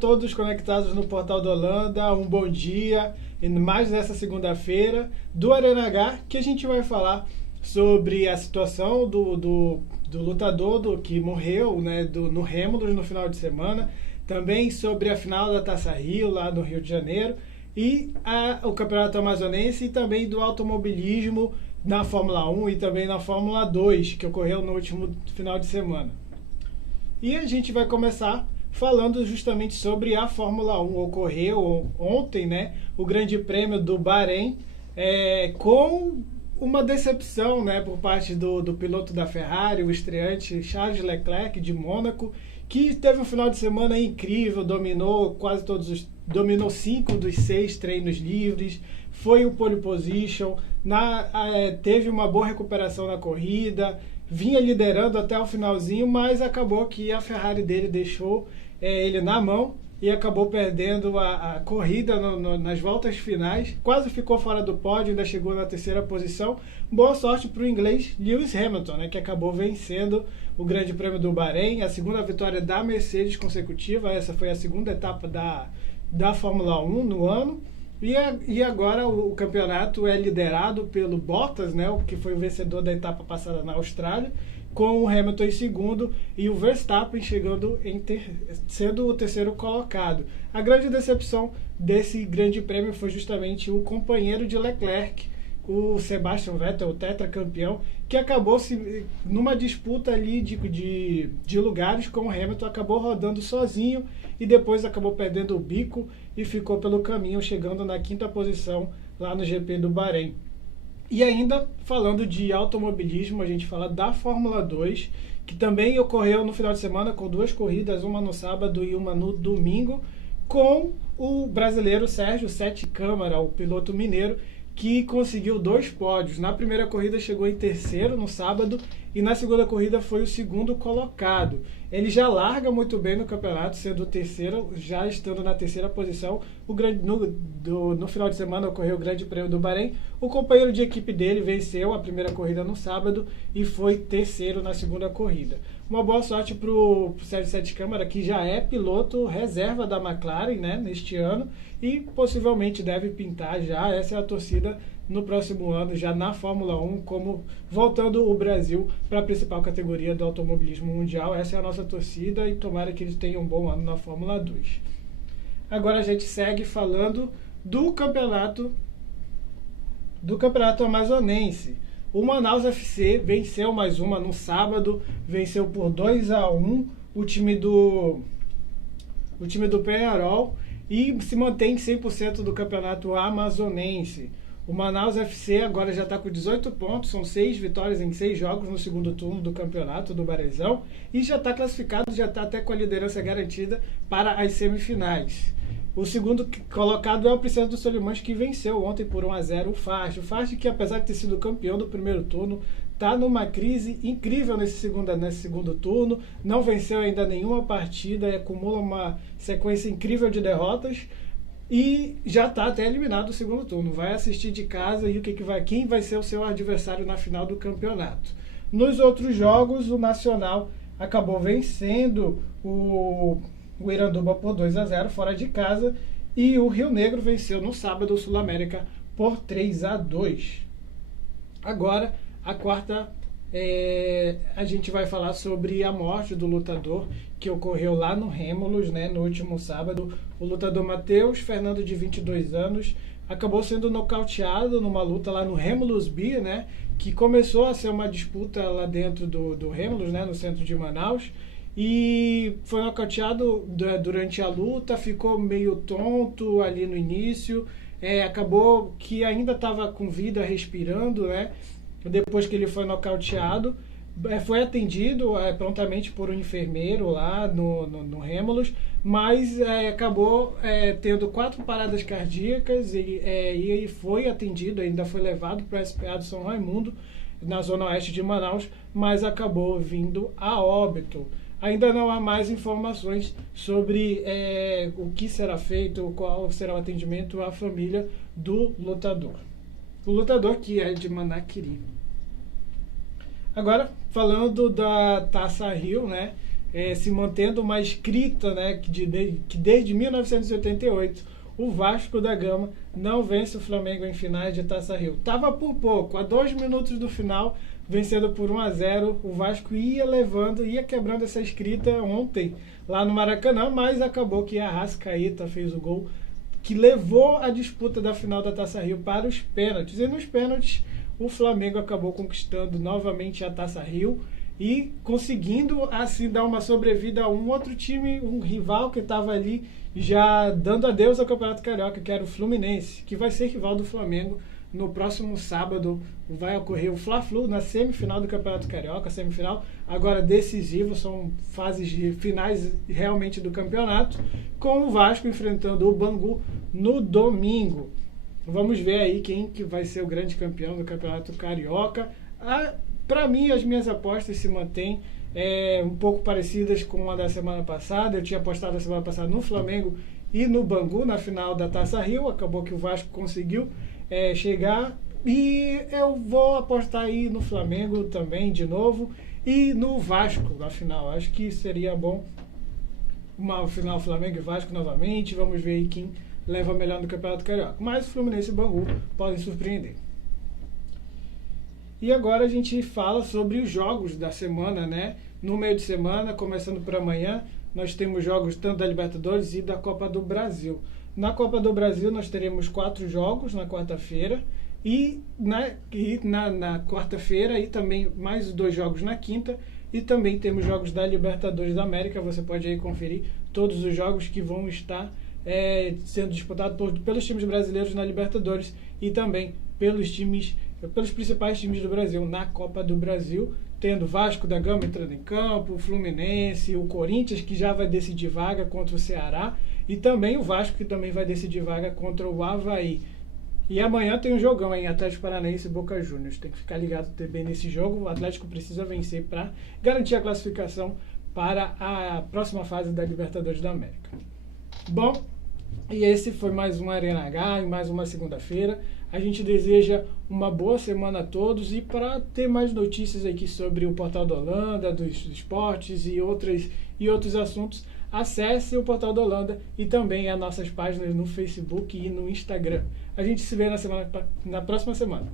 todos conectados no Portal da Holanda, um bom dia, e mais nessa segunda-feira do Arena H, que a gente vai falar sobre a situação do lutador que morreu, né, no Rêmulos no final de semana, também sobre a final da Taça Rio, lá no Rio de Janeiro, e o Campeonato Amazonense, e também do automobilismo na Fórmula 1 e também na Fórmula 2, que ocorreu no último final de semana. E a gente vai começar falando justamente sobre a Fórmula 1. Ocorreu ontem, né, o Grande Prêmio do Bahrein, com uma decepção, né, por parte do piloto da Ferrari, o estreante Charles Leclerc, de Mônaco, que teve um final de semana incrível, dominou dominou 5 dos 6 treinos livres, foi o pole position, teve uma boa recuperação na corrida, vinha liderando até o finalzinho, mas acabou que a Ferrari dele deixou ele na mão e acabou perdendo a corrida nas voltas finais. Quase ficou fora do pódio, ainda chegou na terceira posição. Boa sorte para o inglês Lewis Hamilton, né, que acabou vencendo o Grande Prêmio do Bahrein, a segunda vitória da Mercedes consecutiva. Essa foi a segunda etapa da Fórmula 1 no ano. E agora o campeonato é liderado pelo Bottas, né, que foi o vencedor da etapa passada na Austrália, com o Hamilton em segundo e o Verstappen chegando sendo o terceiro colocado. A grande decepção desse grande prêmio foi justamente o companheiro de Leclerc, o Sebastian Vettel, o tetracampeão, que acabou numa disputa ali de lugares com o Hamilton, acabou rodando sozinho e depois acabou perdendo o bico e ficou pelo caminho, chegando na quinta posição lá no GP do Bahrein. E ainda falando de automobilismo, a gente fala da Fórmula 2, que também ocorreu no final de semana com duas corridas, uma no sábado e uma no domingo, com o brasileiro Sérgio Sete Câmara, o piloto mineiro, que conseguiu 2 pódios. Na primeira corrida chegou em terceiro no sábado e na segunda corrida foi o segundo colocado. Ele já larga muito bem no campeonato, sendo o terceiro, já estando na terceira posição. No final de semana ocorreu o Grande Prêmio do Bahrein. O companheiro de equipe dele venceu a primeira corrida no sábado e foi terceiro na segunda corrida. Uma boa sorte para o Sérgio Sete Câmara, que já é piloto reserva da McLaren, né, neste ano, e possivelmente deve pintar já, essa é a torcida, no próximo ano, já na Fórmula 1, como voltando o Brasil para a principal categoria do automobilismo mundial. Essa é a nossa torcida e tomara que eles tenham um bom ano na Fórmula 2. Agora a gente segue falando do campeonato amazonense. O Manaus FC venceu mais uma no sábado, venceu por 2-1 o time do Peñarol e se mantém 100% do campeonato amazonense. O Manaus FC agora já está com 18 pontos, são 6 vitórias em 6 jogos no segundo turno do campeonato do Barezão e já está classificado, já está até com a liderança garantida para as semifinais. O segundo colocado é o Princesa do Solimões, que venceu ontem por 1-0 o Fast. O Fast, que apesar de ter sido campeão do primeiro turno, está numa crise incrível nesse segundo turno, não venceu ainda nenhuma partida e acumula uma sequência incrível de derrotas e já está até eliminado do segundo turno. Vai assistir de casa e quem vai ser o seu adversário na final do campeonato. Nos outros jogos, o Nacional acabou vencendo o Iranduba por 2-0 fora de casa e o Rio Negro venceu no sábado o Sul-América por 3-2. Agora, a quarta, a gente vai falar sobre a morte do lutador que ocorreu lá no Rêmulos, né, no último sábado. O lutador Matheus Fernando, de 22 anos, acabou sendo nocauteado numa luta lá no Rêmulos B, né, que começou a ser uma disputa lá dentro do Rêmulos, né, no centro de Manaus, e foi nocauteado durante a luta, ficou meio tonto ali no início, acabou que ainda estava com vida, respirando, né, depois que ele foi nocauteado. Foi atendido prontamente por um enfermeiro lá no Rêmulos, mas acabou tendo 4 paradas cardíacas e foi atendido, ainda foi levado para o SPA do São Raimundo, na zona oeste de Manaus, mas acabou vindo a óbito. Ainda não há mais informações sobre o que será feito, qual será o atendimento à família do lutador. O lutador que é de Manaquiri. Agora, falando da Taça Rio, né? se mantendo uma escrita, né, que desde 1988 o Vasco da Gama não vence o Flamengo em finais de Taça Rio. Tava por pouco, a 2 minutos do final, vencendo por 1-0, o Vasco ia levando, ia quebrando essa escrita ontem lá no Maracanã, mas acabou que a Arrascaeta fez o gol que levou a disputa da final da Taça Rio para os pênaltis. E nos pênaltis, o Flamengo acabou conquistando novamente a Taça Rio e conseguindo assim dar uma sobrevida a um outro time, um rival que estava ali já dando adeus ao Campeonato Carioca, que era o Fluminense, que vai ser rival do Flamengo. No próximo sábado vai ocorrer o Fla-Flu na semifinal do Campeonato Carioca, semifinal agora decisivo, são fases de finais realmente do campeonato, com o Vasco enfrentando o Bangu no domingo. Vamos ver aí quem que vai ser o grande campeão do Campeonato Carioca. Para mim, as minhas apostas se mantêm um pouco parecidas com a da semana passada. Eu tinha apostado a semana passada no Flamengo e no Bangu na final da Taça Rio. Acabou que o Vasco conseguiu chegar, e eu vou apostar aí no Flamengo também de novo e no Vasco na final. Acho que seria bom uma final Flamengo e Vasco novamente. Vamos ver aí quem leva melhor no Campeonato Carioca, mas o Fluminense e o Bangu podem surpreender. E agora a gente fala sobre os jogos da semana, né? No meio de semana, começando por amanhã, nós temos jogos tanto da Libertadores e da Copa do Brasil. Na Copa do Brasil nós teremos 4 jogos na quarta-feira e na quarta-feira e também mais 2 jogos na quinta, e também temos jogos da Libertadores da América. Você pode aí conferir todos os jogos que vão estar sendo disputados pelos times brasileiros na Libertadores e também pelos principais times do Brasil na Copa do Brasil, tendo Vasco da Gama entrando em campo, o Fluminense, o Corinthians, que já vai decidir vaga contra o Ceará, e também o Vasco, que também vai decidir vaga contra o Avaí. E amanhã tem um jogão em Atlético Paranaense e Boca Juniors. Tem que ficar ligado também nesse jogo. O Atlético precisa vencer para garantir a classificação para a próxima fase da Libertadores da América. Bom, e esse foi mais um Arena H, em mais uma segunda-feira. A gente deseja uma boa semana a todos, e para ter mais notícias aqui sobre o Portal da Holanda, dos esportes e outros assuntos, acesse o Portal da Holanda e também as nossas páginas no Facebook e no Instagram. A gente se vê na próxima semana.